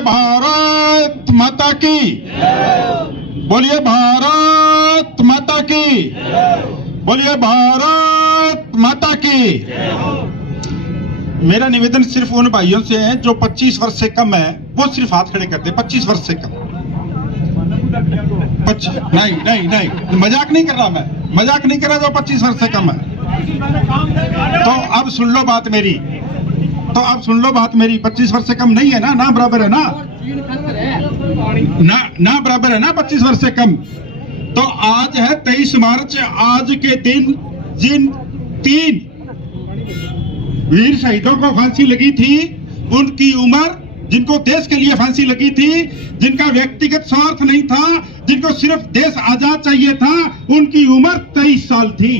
भारत माता की, बोलिए भारत माता की, बोलिए भारत माता की। मेरा निवेदन सिर्फ उन भाइयों से है जो 25 वर्ष से कम है, वो सिर्फ हाथ खड़े करते हैं। 25 वर्ष से कम, नहीं, मजाक नहीं कर रहा मैं, मजाक नहीं कर रहा। जो 25 वर्ष से कम है तो अब सुन लो बात मेरी, 25 वर्ष से कम नहीं है ना बराबर है ना बराबर है ना 25 वर्ष से कम। तो आज है 23 मार्च, आज के दिन जिन 3 वीर शहीदों को फांसी लगी थी, उनकी उम्र, जिनको देश के लिए फांसी लगी थी, जिनका व्यक्तिगत स्वार्थ नहीं था, जिनको सिर्फ देश आजाद चाहिए था, उनकी उम्र 23 साल थी।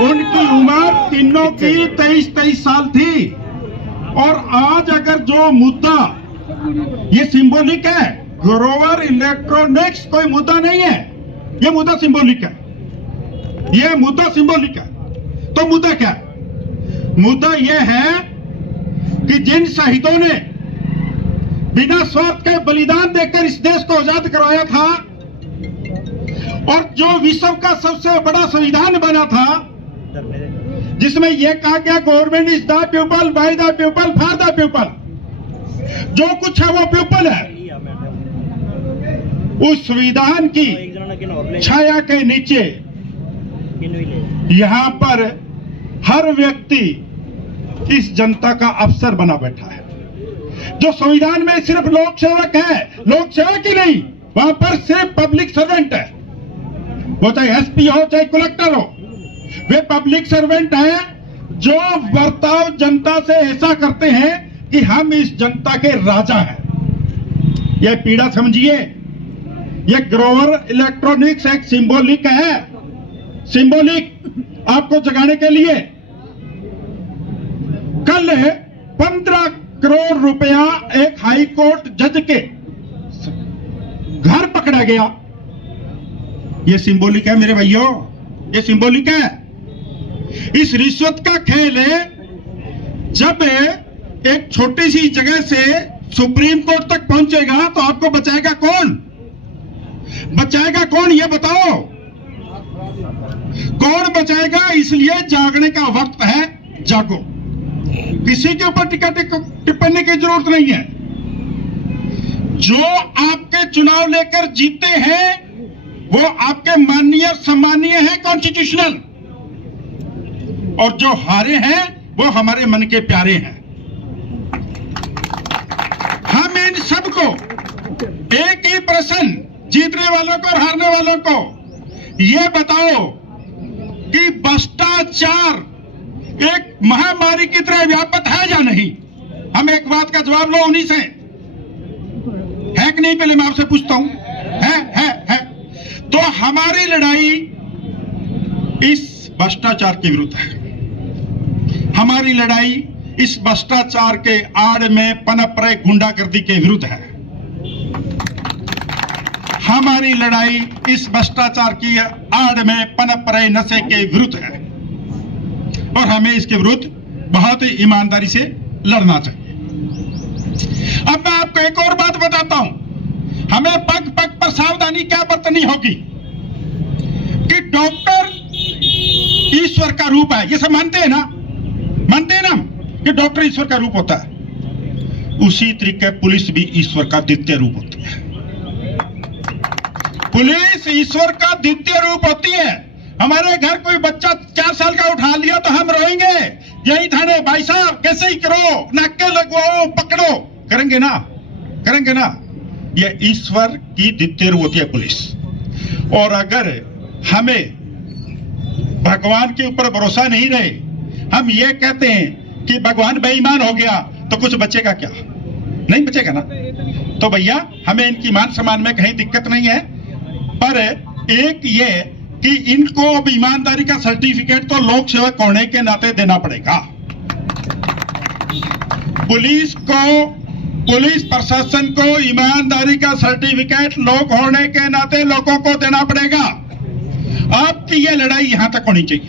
उनकी उम्र तीनों की 23 साल थी। और आज अगर जो मुद्दा, ये सिंबॉलिक है, ग्रोवर इलेक्ट्रॉनिक्स कोई मुद्दा नहीं है, ये मुद्दा सिंबॉलिक है, ये मुद्दा सिंबॉलिक है। तो मुद्दा क्या है? मुद्दा यह है कि जिन शहीदों ने बिना स्वार्थ के बलिदान देकर इस देश को आजाद करवाया था, और जो विश्व का सबसे बड़ा संविधान बना था, जिसमें यह कहा गया government is the people, by the people, for the people, जो कुछ है वो पीपल है। उस संविधान की छाया के नीचे यहां पर हर व्यक्ति इस जनता का अफसर बना बैठा है। जो संविधान में सिर्फ लोक सेवक है, लोक सेवक ही नहीं, वहां पर सिर्फ पब्लिक सर्वेंट है, वो चाहे एसपी हो चाहे कलेक्टर हो, वे पब्लिक सर्वेंट हैं जो बर्ताव जनता से ऐसा करते हैं कि हम इस जनता के राजा हैं। यह पीड़ा समझिए, यह ग्रोवर इलेक्ट्रॉनिक्स एक सिंबॉलिक है, सिंबॉलिक आपको जगाने के लिए। कल 15 करोड़ रुपया एक हाई कोर्ट जज के घर पकड़ा गया। यह सिंबॉलिक है मेरे भाइयों, यह सिंबॉलिक है। इस रिश्वत का खेल है। जब एक छोटी सी जगह से सुप्रीम कोर्ट तक पहुंचेगा तो आपको बचाएगा कौन? बचाएगा कौन, यह बताओ, कौन बचाएगा? इसलिए जागने का वक्त है, जागो। किसी के ऊपर टिप्पणी की जरूरत नहीं है। जो आपके चुनाव लेकर जीते हैं वो आपके माननीय और सम्मानीय है, कॉन्स्टिट्यूशनल, और जो हारे हैं वो हमारे मन के प्यारे हैं। हम इन सबको एक ही प्रश्न, जीतने वालों को और हारने वालों को, ये बताओ कि भ्रष्टाचार एक महामारी की तरह व्यापक है या नहीं? हम एक बात का जवाब लो उन्हीं से, है कि नहीं? पहले मैं आपसे पूछता हूं, है। तो हमारी लड़ाई इस भ्रष्टाचार के विरुद्ध है। हमारी लड़ाई इस भ्रष्टाचार के आड़ में पनप रहे गुंडागर्दी के विरुद्ध है। हमारी लड़ाई इस भ्रष्टाचार की आड़ में पनप रहे नशे के विरुद्ध है, और हमें इसके विरुद्ध बहुत ही ईमानदारी से लड़ना चाहिए। अब मैं आपको एक और बात बताता हूं, हमें पग पग पर सावधानी क्या बरतनी होगी कि डॉक्टर ईश्वर का रूप है, ये सब मानते हैं ना कि डॉक्टर ईश्वर का रूप होता है। उसी तरीके पुलिस भी ईश्वर का द्वितीय रूप होती है। पुलिस ईश्वर का द्वितीय रूप होती है। हमारे घर कोई बच्चा 4 साल का उठा लिया तो हम रोएंगे, यही थाने भाई साहब कैसे ही करो, नाके लगवाओ, पकड़ो, करेंगे ना? यह ईश्वर की द्वितीय रूप होती है पुलिस। और अगर हमें भगवान के ऊपर भरोसा नहीं रहे, हम ये कहते हैं कि भगवान बेईमान हो गया, तो कुछ बचेगा क्या? नहीं बचेगा ना। तो भैया हमें इनकी मान सम्मान में कहीं दिक्कत नहीं है, पर एक ये कि इनको अब ईमानदारी का सर्टिफिकेट तो लोक सेवक होने के नाते देना पड़ेगा। पुलिस प्रशासन को ईमानदारी का सर्टिफिकेट लोक होने के नाते लोगों को देना पड़ेगा। आपकी ये लड़ाई यहां तक होनी चाहिए।